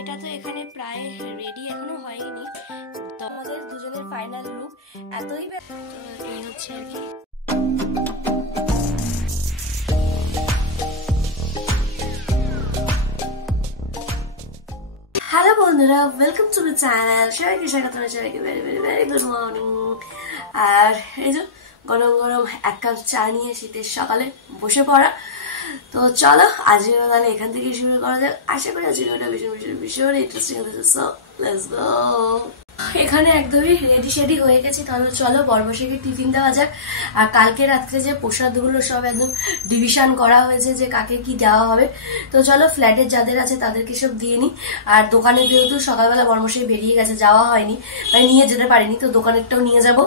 এটা তো এখানে প্রায় রেডি এখনো হয়নি, তো আমাদের দুজনের ফাইনাল লুক এতই এই হচ্ছে আর কি। হ্যালো বন্ধুরা, ওয়েলকাম টু মাই চ্যানেল। সবাইকে স্বাগত, সবাইকে very very very good morning. আর এই যে গরম গরম এক কাপ চা নিয়ে শীতের সকালে বসে পড়া। তো চলো আজকে তাহলে এখান থেকে শুরু করা যাক। আশা করি আজকে ওটা ভীষণ ভীষণ ভীষণ ইন্টারেস্টিং হতে। So let's go. এখানে একদমই রেডি শেডি হয়ে গেছি, তাহলে চলো বর্বশীকে টিফিন দেওয়া যাক। আর কালকে রাত্রে যে প্রসাদগুলো সব একদম ডিভিশন করা হয়েছে যে কাকে কি দেওয়া হবে, তো চলো ফ্ল্যাটের যাদের আছে তাদেরকে সব দিয়ে নি। আর দোকানে যেহেতু সকালবেলা বর্বশী বেরিয়ে গেছে, যাওয়া হয়নি, মানে নিয়ে যেতে পারিনি, তো দোকানেরটাও নিয়ে যাব,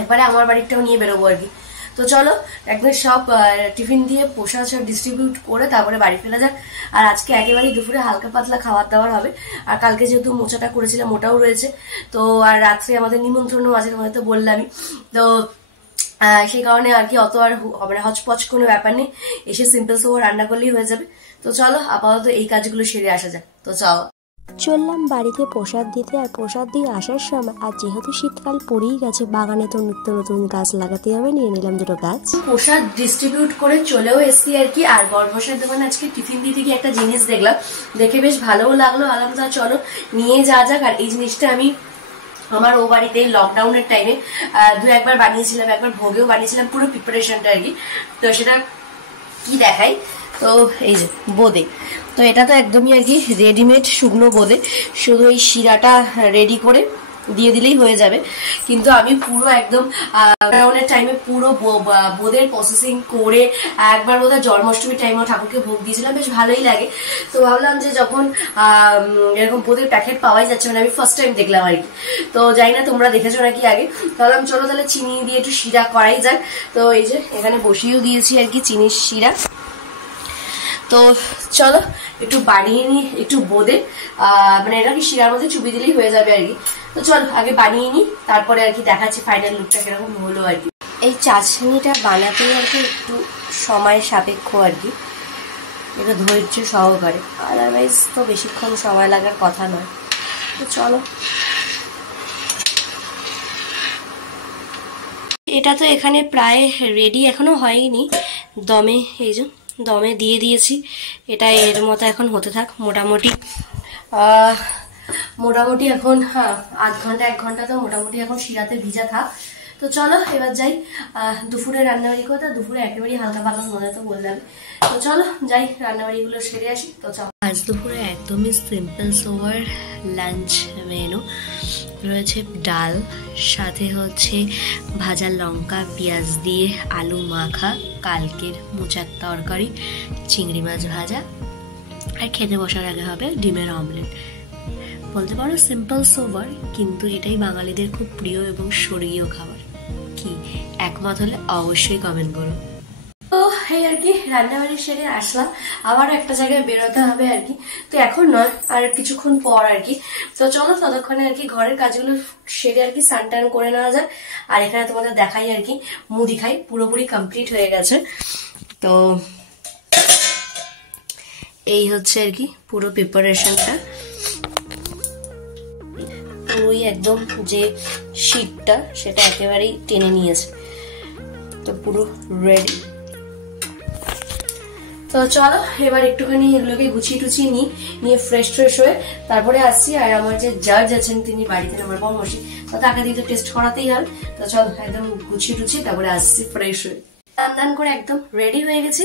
একবারে আমার বাড়িরটাও নিয়ে বেরোবো আর কি। তো চলো একদম সব টিফিন দিয়ে প্রসাদ সব ডিস্ট্রিবিউট করে তারপরে বাড়ি ফেরা যাক। আর আজকে একেবারেই দুপুরে হালকা পাতলা খাবার দাবার হবে। আর কালকে যেহেতু মোচাটা করেছিলাম ওটাও রয়েছে, তো আর রাত্রে আমাদের নিমন্ত্রণও আছে, তোমাদের তো বললামই। তো সেই কারণে আর কি অত আর মানে হচপচ কোনো ব্যাপার নেই, এসে সিম্পল সোভার রান্না করলেই হয়ে যাবে। তো চলো আপাতত এই কাজগুলো সেরে আসা যাক। তো চলো চললাম বাড়িতে প্রসাদ দিতে। আর প্রসাদ দিয়ে আসার সময়, আর যেহেতু শীতকাল পড়েই গেছে, বাগানে তো নিত্য নতুন গাছ লাগাতে হবে, নিয়ে নিলাম দুটো গাছ। প্রসাদ ডিস্ট্রিবিউট করে চলেও এসছি আর কি। আর বর্বশের দোকানে আজকে টিফিন দিতে গিয়ে একটা জিনিস দেখলাম, দেখে বেশ ভালোও লাগলো। আলাদা চলো নিয়ে যাওয়া যাক। আর এই জিনিসটা আমি আমার ও বাড়িতে লকডাউনের টাইমে দু একবার বানিয়েছিলাম, একবার ভোগেও বানিয়েছিলাম, পুরো প্রিপারেশনটা আর কি। তো সেটা কি দেখাই, তো এই যে বোঁদে, তো এটা তো একদমই আর কি রেডিমেড শুকনো বোঁদে, শুধু এই শিরাটা রেডি করে দিয়ে দিলেই হয়ে যাবে। কিন্তু আমি পুরো একদম লকডাউনের টাইমে পুরো বোঁদের প্রসেসিং করে একবার বোধহয় জন্মাষ্টমীর টাইমেও ঠাকুরকে ভোগ দিয়েছিলাম, বেশ ভালোই লাগে। তো ভাবলাম যে যখন এরকম বোঁদের প্যাকেট পাওয়াই যাচ্ছে, মানে আমি ফার্স্ট টাইম দেখলাম আর কি, তো জানি না তোমরা দেখেছো নাকি আগে। ভাবলাম চলো তাহলে চিনি দিয়ে একটু শিরা করাই যাক। তো এই যে এখানে বসিয়েও দিয়েছি আর কি চিনির শিরা। তো চলো একটু বানিয়ে নিই একটু বোঁদে, মানে এটা কি শিরার মধ্যে চুপি দিলেই হয়ে যাবে আর কি। তো চলো আগে বানিয়ে নিই, তারপরে আর কি দেখাচ্ছি ফাইনাল লুকটা কিরকম হলো আর কি। এই চাটনিটা বানাতে আর কি একটু সময় সাপেক্ষ আর কি, এটা ধৈর্য সহকারে, আদারওয়াইজ তো বেশিক্ষণ সময় লাগার কথা নয়। তো চলো, এটা তো এখানে প্রায় রেডি এখনো হয়নি, দমে এই যে দমে দিয়ে দিয়েছি। এটা এর মতো এখন হতে থাক। মোটামুটি এখন আধ ঘন্টা 1 ঘন্টা তো মোটামুটি এখন শিরাতে ভিজা থাক। তো চলো এবার যাই দুপুরে রান্নাবাড়ি করতে। দুপুরে একেবারেই হালকা পাতলা মনে তো বললাম। তো চলো যাই রান্নাবাড়িগুলো সেরে আসি। তো চলো, আজ দুপুরে একদমই সিম্পল সোভার লাঞ্চ মেনু রয়েছে। ডাল, সাথে হচ্ছে ভাজা লঙ্কা পেঁয়াজ দিয়ে আলু মাখা, কালকের মোচার তরকারি, চিংড়ি মাছ ভাজা, আর খেতে বসার আগে হবে ডিমের অমলেট। বলতে পারো সিম্পল সোভার, কিন্তু এটাই বাঙালিদের খুব প্রিয় এবং স্বর্গীয় খাবার। কি একমত হলে অবশ্যই কমেন্ট করো। তো এই আর কি রান্নাবাড়ি সেরে আসলাম, আবার একটা জায়গায় বেরোতে হবে আর কি। তো এখন নয়, আর কিছুক্ষণ পর আর কি। তো চলো ততক্ষণে আর কি ঘরের কাজগুলো সেরে আর কি স্নান টান করে নেওয়া যায়। আর এখানে তোমাদের দেখাই আর কি মুদি খাই পুরোপুরি কমপ্লিট হয়ে গেছে। তো এই হচ্ছে আর কি পুরো প্রিপারেশনটা, পুরোই একদম যে শীতটা সেটা একেবারেই টেনে নিয়েছে, তো পুরো রেডি। তো চলো এবার একটুখানি এগুলোকে গুছিয়ে টুছিয়ে নিয়ে ফ্রেশ হয়ে তারপরে আসছি। আর আমার যে জাজ আছেন তিনি বাড়িতে, আমার বর্মশী, তো তাকে দিয়ে তো টেস্ট করাতেই হবে। তো চলো একদম গুছিয়ে টুছিয়ে তারপরে আসছি ফ্রেশ হয়ে। স্নান করে একদম রেডি হয়ে গেছি।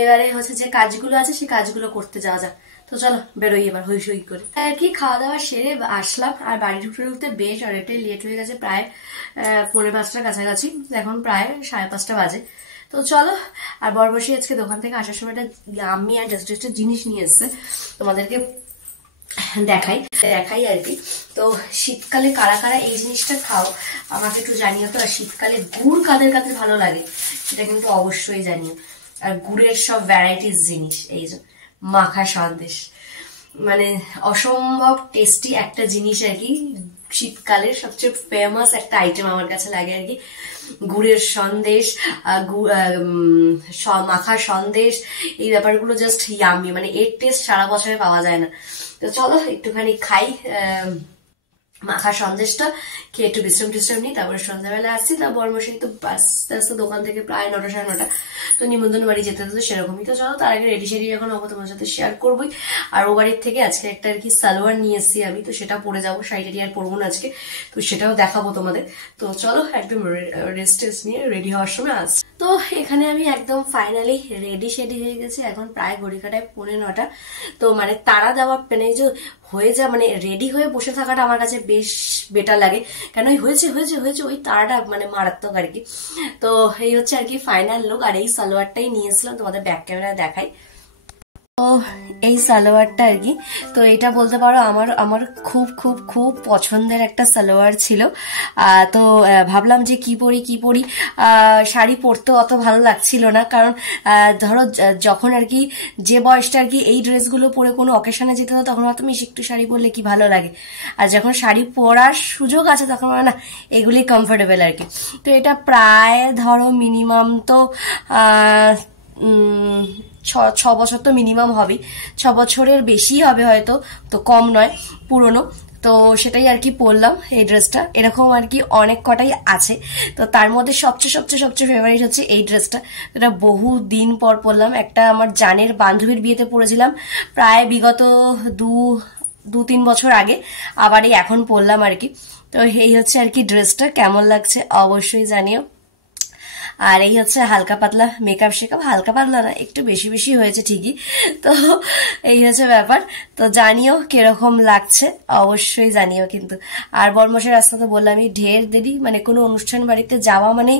এবারে হচ্ছে যে কাজগুলো আছে সেই কাজগুলো করতে যাওয়া যাক। তো চলো বেরোই এবার হই সই করে আর কি। খাওয়া দাওয়া সেরে আসলাম, আর বাড়ি ঢুকতে বেশ অনেকটাই লেট হয়ে গেছে, প্রায় 4:45টার কাছাকাছি, এখন প্রায় 5:30 বাজে। তো চলো, আর বরবশী আজকে দোকান থেকে আসার সময় একটা আমি আর জাস্ট জিনিস নিয়ে এসছে, তোমাদেরকে দেখাই আর কি। তো শীতকালে কারা কারা এই জিনিসটা খাও আমাকে একটু জানিও তো। আর শীতকালে গুড় কাদের কাদের ভালো লাগে সেটা কিন্তু অবশ্যই জানিও। আর গুড়ের সব ভ্যারাইটিস জিনিস, এই যে মাখা সন্দেশ, মানে অসম্ভব টেস্টি একটা জিনিস আর কি। শীতকালের সবচেয়ে ফেমাস একটা আইটেম আমার কাছে লাগে আর কি, গুড়ের সন্দেশ, মাখা সন্দেশ, এই ব্যাপারগুলো জাস্ট ইয়ামি, মানে এর টেস্ট সারা বছরে পাওয়া যায় না। তো চলো একটুখানি খাই মাখা সন্দেশটা, খেয়ে একটু বিশ্রাম নিই, তারপরে সন্ধ্যাবেলা আসছি। তা বর্মশাই তো আস্তে আস্তে দোকান থেকে প্রায় 9টা 9:30, তো নিমন্ত্রণ বাড়ি যেতে তো সেরকমই। তো চলো তার আগে রেডি সেডি এখন হবো, তোমার সাথে শেয়ার করবোই। আর ও বাড়ির থেকে আজকে একটা আর কি সালোয়ার নিয়ে এসেছি আমি, তো সেটা পরে যাবো, শাড়ি আর পরবো না আজকে, তো সেটাও দেখাবো তোমাদের। তো চলো একদম রেস্ট নিয়ে রেডি হওয়ার সময় আসছি। তো এখানে আমি একদম ফাইনালি রেডি শেডি হয়ে গেছি, এখন প্রায় ঘড়ি কাটায় 9:45। তো মানে তারা দেওয়া মানে যে হয়ে যা মানে রেডি হয়ে বসে থাকাটা আমার কাছে বেশ বেটার লাগে, কেন হয়েছে ওই তারাটা মানে মারাত্মক আর কি। তো এই হচ্ছে আর কি ফাইনাল লুক। আর এই সালোয়ারটাই নিয়েছিলাম, তোমাদের ব্যাক ক্যামেরায় দেখাই। তো এই সালোয়ারটা আর কি, তো এটা বলতে পারো আমার আমার খুব খুব খুব পছন্দের একটা সালোয়ার ছিল। তো ভাবলাম যে কি পরি শাড়ি পরতে অত ভালো লাগছিল না, কারণ ধরো যখন আর কি যে বয়সটা আর কি এই ড্রেসগুলো পরে কোনো অকেশনে যেতে হয়, তখন ভাবতাম একটু শাড়ি পরলে কি ভালো লাগে। আর যখন শাড়ি পরার সুযোগ আছে তখন না এগুলি কমফোর্টেবল আর কি। তো এটা প্রায় ধরো মিনিমাম তো 6 বছর তো মিনিমাম হবে, 6 বছরের বেশি হবে হয়তো, তো কম নয়, পুরনো। তো সেটাই আর কি পরলাম এই ড্রেসটা, এরকম আর কি অনেক কটাই আছে। তো তার মধ্যে সবচেয়ে ফেভারিট হচ্ছে এই ড্রেসটা। এটা বহু দিন পর পরলাম, একটা আমার জানের বান্ধবীর বিয়েতে পরেছিলাম প্রায় বিগত 2-3 বছর আগে, আবার এই এখন পরলাম আর কি। তো এই হচ্ছে আর কি ড্রেসটা, কেমন লাগছে অবশ্যই জানিও। আর এই হচ্ছে হালকা পাতলা মেকআপ শেকআপ, হালকা পাতলা না একটু বেশি হয়েছে ঠিকই। তো এই হচ্ছে ব্যাপার, তো জানিও কিরকম লাগছে অবশ্যই জানিও কিন্তু। আর বর্মশের রাস্তা তো বললামই ঢের দেরি, মানে কোনো অনুষ্ঠান বাড়িতে যাওয়া মানে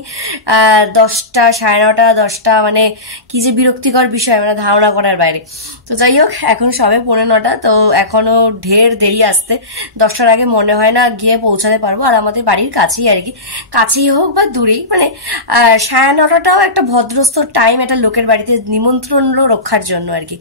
10টা 9:30 10টা, মানে কি যে বিরক্তিকর বিষয়, মানে ধারণা করার বাইরে। তো যাই হোক এখন সবে 9:45, তো এখনো ঢের দেরি আসতে, 10টার আগে মনে হয় না গিয়ে পৌঁছাতে পারবো। আর আমাদের বাড়ির কাছেই আর কি, কাছেই হোক বা দূরেই, মানে 9:30টাও একটা ভদ্রস্থ টাইম একটা লোকের বাড়িতে নিমন্ত্রণ রক্ষার জন্য আর কি।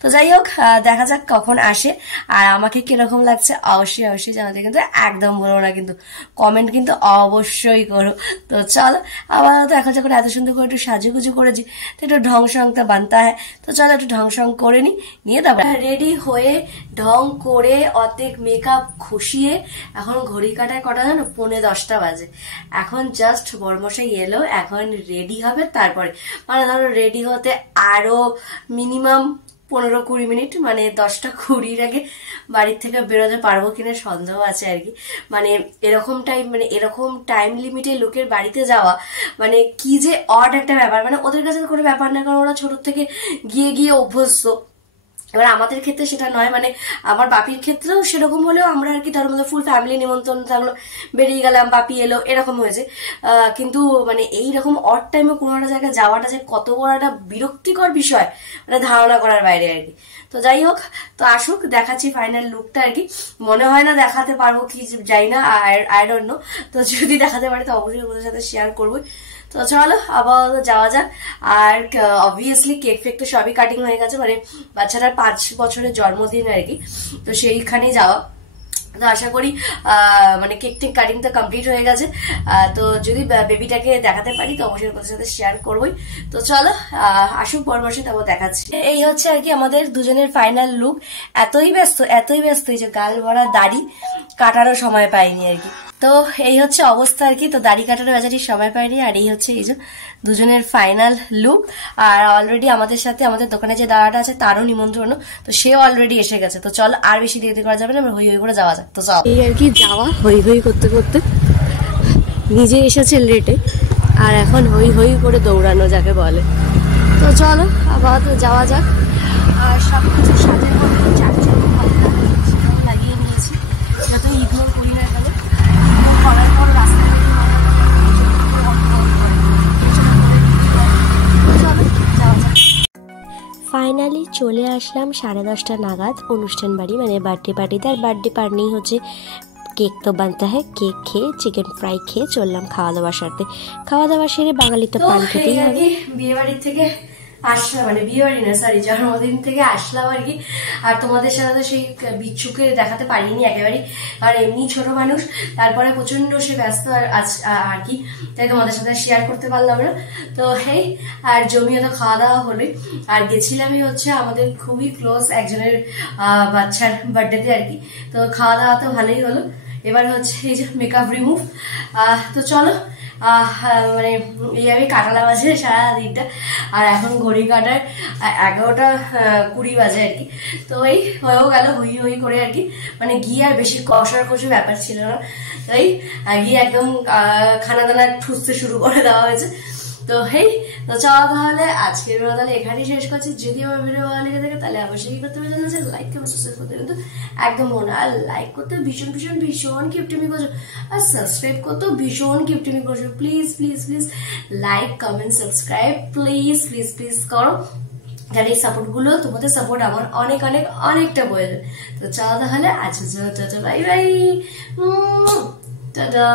তো যাই হোক দেখা যাক কখন আসে, আর আমাকে কিরকম লাগছে অবশ্যই জানাতে কিন্তু একদম বলো না, কিন্তু কমেন্ট কিন্তু অবশ্যই করো। তো চলো আবার তো এখন যখন এত সুন্দর করে একটু সাজুগুজু করেছি, তো একটু ঢং সং তো বানতে হয়, তো চলো একটু ঢং সং করে নিয়ে তারপর রেডি হয়ে ঢং করে অর্ধেক মেকআপ খুশিয়ে এখন ঘড়ি কাটায় কটা জানো 9:45 বাজে। এখন জাস্ট বর্মশাই এলো, এখন রেডি হবে, তারপরে মানে ধরো রেডি হতে আরো মিনিমাম 15-20 মিনিট, মানে 10টা 20 আগে বাড়ির থেকে বেরোতে পারবো কিনা সন্দেহ আছে আর কি। মানে এরকম টাইম লিমিটে লোকের বাড়িতে যাওয়া মানে কি যে অড একটা ব্যাপার, মানে ওদের কাছে কোনো ব্যাপার না, কারণ ওরা ছোট থেকে গিয়ে অভ্যস্ত। এবার আমাদের ক্ষেত্রে সেটা নয়, মানে আমার বাপির ক্ষেত্রেও সেরকম হলেও আমরা আর কি তার মধ্যে ফুল ফ্যামিলি নিমন্ত্রণ থাকলো, বেরিয়ে গেলাম, বাপি এলো, এরকম হয়েছে। কিন্তু মানে এইরকম অড টাইমে কোনো একটা জায়গায় যাওয়াটা যে কত বড় একটা বিরক্তিকর বিষয়, মানে ধারণা করার বাইরে আর কি। তো যাই হোক, তো আসুক, দেখাচ্ছি ফাইনাল লুকটা আর কি। মনে হয় না দেখাতে পারবো কি যাই না, আই ডোন্ট নো। তো যদি দেখাতে পারি তো অবশ্যই ওদের সাথে শেয়ার করবো। তো চলো আবার যাওয়া যাক। আর অবভিয়াসলি কেক ফেক তো সবই কাটিং হয়ে গেছে, মানে বাচ্চাটার 5 বছরের জন্মদিন আর কি, তো সেইখানেই যাওয়া। তো আশা করি মানে কেক টেক কাটিং তো কমপ্লিট হয়ে গেছে। তো যদি বেবিটাকে দেখাতে পারি তো অবশ্যই ওদের সাথে শেয়ার করবোই। তো চলো আসুক বর্মশে, তারপর দেখাচ্ছি। এই হচ্ছে আর কি আমাদের দুজনের ফাইনাল লুক। এতই ব্যস্ত এই যে গাল ভরা দাড়ি কাটারও সময় পাইনি আর কি। তো এই হচ্ছে অবস্থা আর কি, তো দাড়ি কাটারও বেচারি সময় পাইনি। আর এই হচ্ছে এই যে দুজনের ফাইনাল লুক। আর অলরেডি আমাদের সাথে আমাদের দোকানে যে দাদাটা আছে তারও নিমন্ত্রণ, তো সেও অলরেডি এসে গেছে। তো চল আর বেশি দেরি করা যাবে না, আমরা হই করে যাওয়া যাক। তো চল এই আর কি যাওয়া হই করতে করতে নিজে এসেছে লেটে, আর এখন হই করে দৌড়ানো যাকে বলে। তো চলো আবার তো যাওয়া যাক। আর সবকিছু সাজের মধ্যে লাগিয়ে নিয়েছি, যত ইগনোর করি না কেন করার পর রাস্তা ফাইনালি চলে আসলাম 10:30 নাগাদ অনুষ্ঠান বাড়ি, মানে বার্থডে পার্টিতে। আর বার্থডে পার্টি হচ্ছে কেক তো বানতে হয়, কেক খেয়ে চিকেন ফ্রাই খেয়ে চললাম খাওয়া দাওয়া সারতে। খাওয়া দাওয়া সেরে বাঙালি তো পান খেতেই হবে। বিয়ে বাড়ির থেকে আসলাম, মানে বিয়ে বাড়ি না সরি, জন্মদিন থেকে আসলাম আর কি। আর তোমাদের সাথে তো সেই বিচ্ছুকে দেখাতে পারিনি একেবারে, আর এমনি ছোট মানুষ, তারপরে প্রচন্ড সে ব্যস্ত আর কি, তাই তোমাদের সাথে শেয়ার করতে পারলাম না। তো হেই, আর জমিয়ে তো খাওয়া দাওয়া হলোই। আর গেছিলামই হচ্ছে আমাদের খুবই ক্লোজ একজনের বাচ্চার বার্থডেতে আর কি। তো খাওয়া দাওয়া তো ভালোই হলো। এবার হচ্ছে এই যে মেকআপ রিমুভ। তো চলো, মানে এইভাবে কাটালা বাজে সারা দিনটা। আর এখন ঘড়ি কাটার 11:20 বাজে আর কি। তো এই হয়েও গেল হুই হুই করে আর কি, মানে গিয়ে আর বেশি কষার কষে ব্যাপার ছিল না। তাই গিয়ে একদম খানা দানা ঠুসতে শুরু করে দেওয়া হয়েছে। তো হেই, তো চলো তাহলে আজকের ভিডিও তাহলে এখানেই শেষ করছি। যদি আমার ভিডিও ভালো লেগে থাকে তাহলে অবশ্যই কি করতে হবে জানা আছে, লাইক কমেন্ট সাবস্ক্রাইব করতে কিন্তু একদম মনে। আর লাইক করতে ভীষণ ভীষণ ভীষণ কিপটিমি করছো, আর সাবস্ক্রাইব করতে ভীষণ কিপটিমি করছো। Please please please like comment subscribe please please please করো, যাতে এই সাপোর্ট গুলো, তোমাদের সাপোর্ট আমার অনেক অনেক অনেকটা প্রয়োজন। তো চলো তাহলে আজকে বাই বাই, টাটা।